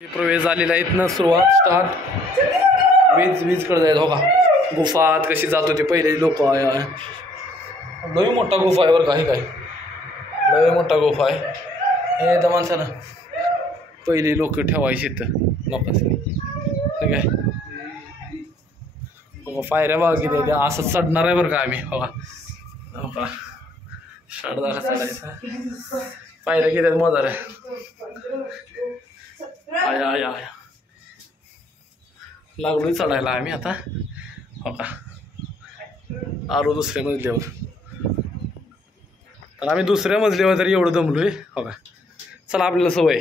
प्रवेश झालेला आहे. इथनं सुरुवात स्टार्ट वीज कडे जायचं. हो का गुफात कशी जात होती पहिले लोक. लय मोठा गुफा आहे बरं का. हे काय लय मोठा गुफा आहे. हे तर माणसानं पहिली लोक ठेवायची इथं लोकांनी. ठीक आहे हो पायऱ्या बघा किती त्या असं चढणार आहे बरं का आम्ही. हो का हो का चढदार चढायचं. पायऱ्या किती आहेत मोजार आहे. आया आया आया लागलोय चढायला आम्ही आता. हो का आलो दुसऱ्या मजल्यावर. तर आम्ही दुसऱ्या मजल्यावर तरी एवढं दमलोय. हो का चला आपल्याला सवय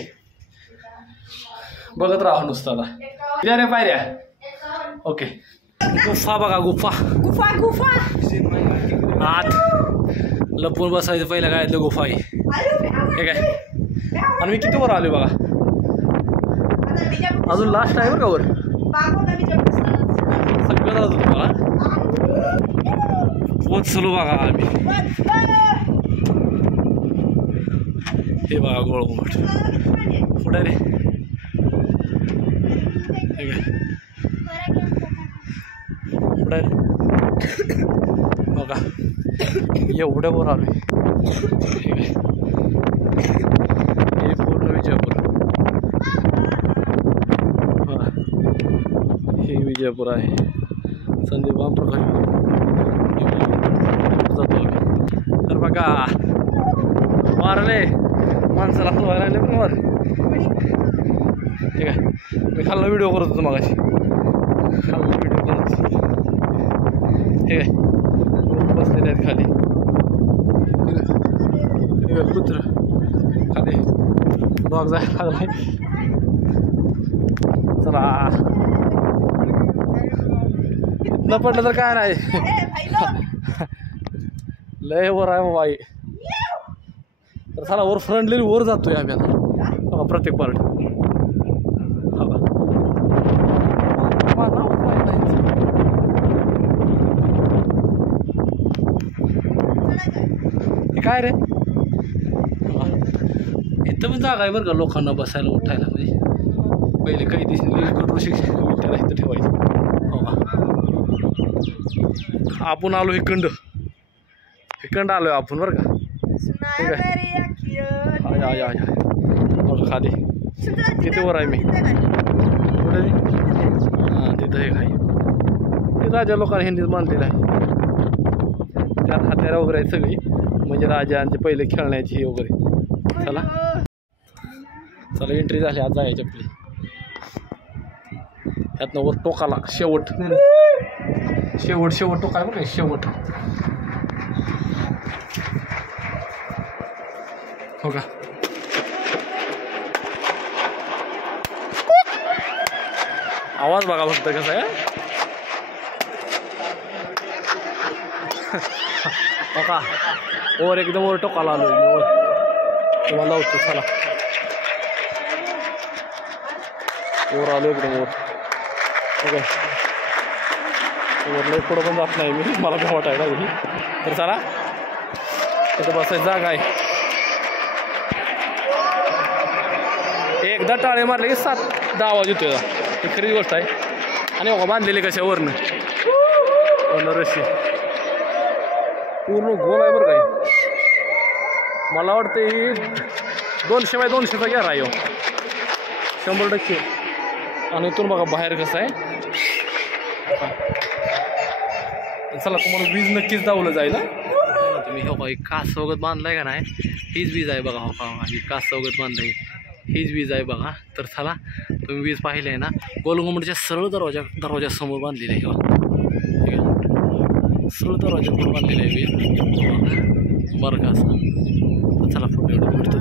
बघत राहा नुसतं. आता रे पायऱ्या. ओके गुफा बघा गुफा गुफा गुफा आत लपून बसायचं. पहिलं काय गुफा आहे हे काय. आणि मी किती वर आलोय बघा. अजून लास्ट आहे बरं का वर. सगळं जात होतं मला पोचलो बघा आम्ही. हे बघा गोळघुमट पुढे रे. हे काय पुढे रे बघा एवढ्या वर आलोय. हे काय हे पूर्ण विजयपूर. हे विजयपूर आहे. संदीप प्रकाश जातो आम्ही. तर बघा मारले माणसाला हलवायला लागले पण मार. ठीक आहे मी खाल्ला व्हिडिओ करत होतो मगाशी. खाल्ला व्हिडिओ करत ठीक आहे बसलेले आहेत खाली. ठीक आहे कुत्र खाली डॉग जायला लागलाय. चला न पडलं तर काय नाही. लय वर आहे बाई. तर चला वर फ्रंटली वर जातोय आम्ही आता प्रत्येक पार्ट. काय रे इथं पण जागा आहे बरं का लोकांना बसायला उठायला. म्हणजे पहिले काही दिवशी कठोर शिक्षण विचारा इथं ठेवायचं. हो का आपण आलो हिकंड आलोय आपण बरं का. ठीक आहे आया आया खाली किती वर आहे मी कुठे. हां तिथं हे काय ते राजा लोकांना हिंदीत बांधलेलं आहे. त्यात हत्यारं वगैरे आहेत सगळी. म्हणजे राजांचे पहिले खेळण्याची वगैरे. चला चला एंट्री झाली. आज जायची आपली. त्यातनं वर टोकाला शेवट टोका आहे बरं शेवट. हो का आवाज बघा फक्त कसा आहे. हो का वर एकदम वर टोकाला आलो वर. तुम्हाला लावतो चला वर आलो एकदम वर. ओके वर लय पुढं पण जात नाही मी. मला पण वाटायला लागली. तर चला तिथं बसायची जागा आहे. एकदा टाळे मारले की 7-10 आवाज येतोय. ही खरीच गोष्ट आहे. आणि बघा बांधलेले कशा वरनं रशी पूर्ण गोल आहे बरं काही. मला वाटतं ही 200 बाय 200चा घ्या राही 100%. आणि इथून बघा बाहेर कसं आहे. चला तुम्हाला वीज नक्कीच दावलं जाईल. तुम्ही हो का कास वगैरे बांधलाय का नाही. हीच वीज आहे बघा. हो का ही कास वगैरे बांधलाय हीच वीज आहे बघा. तर चला तुम्ही वीज पाहिली आहे ना. गोलघुमटच्या सरळ दरवाजासमोर बांधलेली आहे. ठीक आहे सरळ दरवाजासमोर बांधलेली आहे वीज बरं का असं. चला फोटो भेटतो.